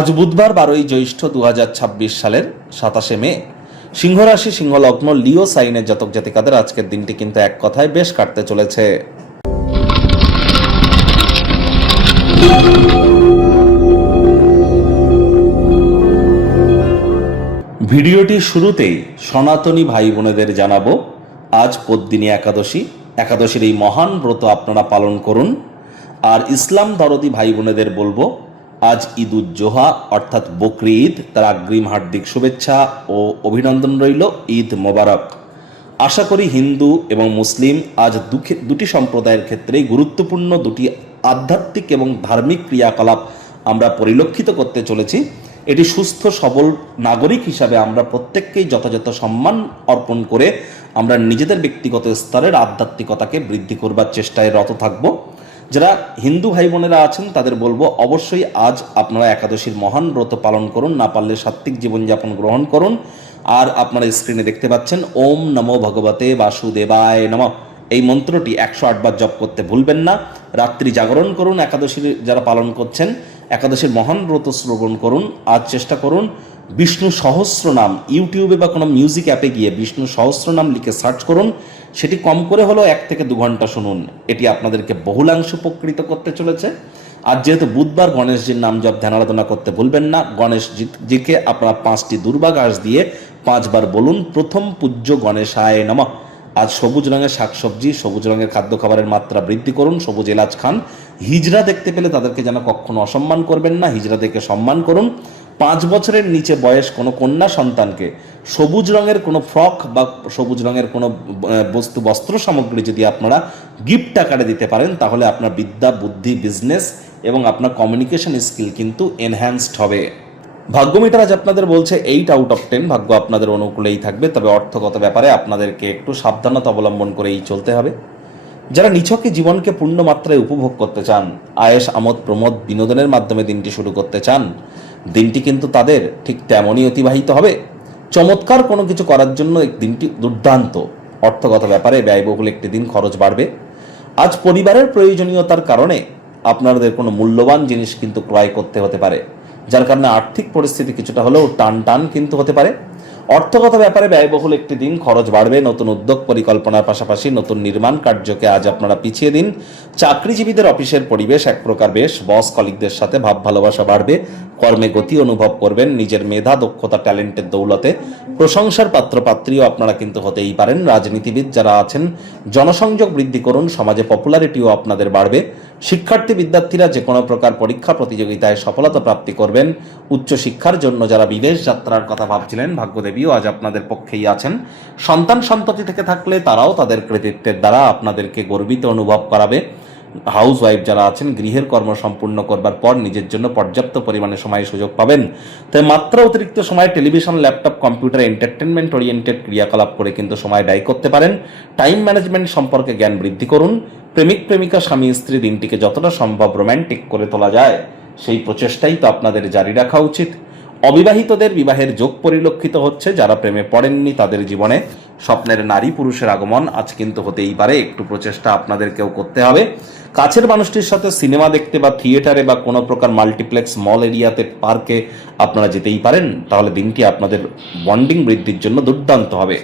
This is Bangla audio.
আজ বুধবার 12ই জ্যৈষ্ঠ 2026 সালের 27শে মে। সিংহ রাশি, সিংহ লগ্ন, লিও সাইনের জাতক জাতিকাদের আজকের দিনটি কিন্তু এক কথায় বেশ কাটতে চলেছে। ভিডিওটির শুরুতেই সনাতনী ভাই বোনেদের জানাবো, আজ পদ্মিনী একাদশী। একাদশীর এই মহান ব্রত আপনারা পালন করুন। আর ইসলাম দরদি ভাই বোনেদের বলবো, আজ ঈদ উজ জোহা অর্থাৎ বকরি ঈদ, তার অগ্রিম হার্দিক শুভেচ্ছা ও অভিনন্দন রইল। ঈদ মোবারক। আশা করি হিন্দু এবং মুসলিম আজ দুটি সম্প্রদায়ের ক্ষেত্রেই গুরুত্বপূর্ণ দুটি আধ্যাত্মিক এবং ধার্মিক ক্রিয়াকলাপ আমরা পরিলক্ষিত করতে চলেছি। এটি সুস্থ সবল নাগরিক হিসাবে আমরা প্রত্যেককেই যথাযথ সম্মান অর্পণ করে আমরা নিজেদের ব্যক্তিগত স্তরের আধ্যাত্মিকতাকে বৃদ্ধি করবার চেষ্টায় রত থাকব। যারা হিন্দু ভাই বোনেরা আছেন তাদের বলবো, অবশ্যই আজ আপনারা একাদশীর মহান ব্রত পালন করুন, না পারলে সাত্ত্বিক জীবনযাপন গ্রহণ করুন। আর আপনারা স্ক্রিনে দেখতে পাচ্ছেন ওম নমো ভগবতে বাসুদেবায় নমঃ, এই মন্ত্রটি 108 বার জপ করতে ভুলবেন না। রাত্রি জাগরণ করুন। একাদশীর যারা পালন করছেন একাদশীর মহান ব্রত শ্রবণ করুন। আজ চেষ্টা করুন বিষ্ণু সহস্র নাম, ইউটিউবে বা কোনো মিউজিক অ্যাপে গিয়ে বিষ্ণু সহস্র নাম লিখে সার্চ করুন। সেটি কম করে হলেও 1 থেকে 2 ঘন্টা শুনুন। এটি আপনাদেরকে বহুলাংশ উপকৃত করতে চলেছে। আর যেহেতু বুধবার, গণেশজির নাম জপ ধ্যান আরাধনা করতে ভুলবেন না। গণেশজিকে আপনারা 5টি দুর্বা ঘাস দিয়ে 5 বার বলুন, প্রথম পূজ্য গণেশায় নমঃ। আজ সবুজ রঙের শাকসবজি, সবুজ রঙের খাদ্য খাবারের মাত্রা বৃদ্ধি করুন। সবুজ এলাচ খান। হিজড়া দেখতে পেলে তাদেরকে যেন কখনো অসম্মান করবেন না, হিজড়া দেখে সম্মান করুন। 5 বছরের নিচে বয়স কোনো কন্যা সন্তানকে সবুজ রঙের কোনো ফ্রক বা সবুজ রঙের কোনো বস্ত্র সামগ্রী যদি আপনারা গিফট আকারে দিতে পারেন, তাহলে আপনার বিদ্যা, বুদ্ধি, বিজনেস এবং আপনার কমিউনিকেশন স্কিল কিন্তু এনহ্যান্সড হবে। ভাগ্য মিটার আজ আপনাদের বলছে 8 আউট অফ 10, ভাগ্য আপনাদের অনুকূলেই থাকবে। তবে অর্থগত ব্যাপারে আপনাদেরকে একটু সাবধানতা অবলম্বন করেই চলতে হবে। যারা নিছকে জীবনকে পূর্ণ মাত্রায় উপভোগ করতে চান, আয়েশ আমোদ প্রমোদ বিনোদনের মাধ্যমে দিনটি শুরু করতে চান, দিনটি কিন্তু তাদের ঠিক তেমনই অতিবাহিত হবে। চমৎকার কোনো কিছু করার জন্য এই দিনটি দুর্দান্ত। অর্থগত ব্যাপারে ব্যয়বহুল একটি দিন, খরচ বাড়বে। আজ পরিবারের প্রয়োজনীয়তার কারণে আপনাদের কোনো মূল্যবান জিনিস কিন্তু ক্রয় করতে হতে পারে, যার কারণে আর্থিক পরিস্থিতি কিছুটা হলেও টান কিন্তু হতে পারে। অর্থগত ব্যাপারে ব্যয়বহুল একটি দিন, খরচ বাড়বে। নতুন উদ্যোগ পরিকল্পনার পাশাপাশি নতুন নির্মাণ কার্যকে আজ আপনারা পিছিয়ে দিন। চাকরিজীবীদের অফিসের পরিবেশ এক প্রকার বেশ। বস কলিগদের সাথে ভাব ভালোবাসা বাড়বে। কর্মে গতি অনুভব করবেন। নিজের মেধা, দক্ষতা, ট্যালেন্টের দৌলতে প্রশংসার পাত্রপাত্রীও আপনারা কিন্তু হতেই পারেন। রাজনীতিবিদ যারা আছেন জনসংযোগ বৃদ্ধি করুন, সমাজে পপুলারিটিও আপনাদের বাড়বে। শিক্ষার্থী বিদ্যার্থীরা যে কোনো প্রকার পরীক্ষা প্রতিযোগিতায় সফলতা প্রাপ্তি করবেন। উচ্চশিক্ষার জন্য যারা বিদেশ যাত্রার কথা ভাবছিলেন, ভাগ্যদেবীও আজ আপনাদের পক্ষেই আছেন। সন্তান সন্ততি থেকে থাকলে তারাও তাদের কৃতিত্বের দ্বারা আপনাদেরকে গর্বিত অনুভব করাবে। হাউস ওয়াইফ যারা আছেন গৃহের কর্ম সম্পূর্ণ করবার পর নিজের জন্য পর্যাপ্ত পরিমাণে সময় সুযোগ পাবেন। তাই মাত্রা অতিরিক্ত সময় television, laptop, computer, entertainment oriented ক্রিয়াকলাপ করে কিন্তু সময় ব্যয় করতে পারেন। টাইম ম্যানেজমেন্ট সম্পর্কে জ্ঞান বৃদ্ধি করুন। প্রেমিক প্রেমিকা, স্বামী স্ত্রী দিনটিকে যতটা সম্ভব রোম্যান্টিক করে তোলা যায় সেই প্রচেষ্টাই তো আপনাদের জারি রাখা উচিত। অবিবাহিতদের বিবাহের যোগ পরিলক্ষিত হচ্ছে। যারা প্রেমে পড়েননি তাদের জীবনে স্বপ্নের নারী পুরুষের আগমন আজ কিন্তু হতেই পারে। একটু প্রচেষ্টা আপনাদেরকেও করতে হবে। কাছের মানুষটির সাথে সিনেমা দেখতে বা থিয়েটারে বা কোনো প্রকার মাল্টিপ্লেক্স, মল এরিয়াতে, পার্কে আপনারা যেতেই পারেন। তাহলে দিনটি আপনাদের বন্ডিং বৃদ্ধির জন্য দুর্দান্ত হবে।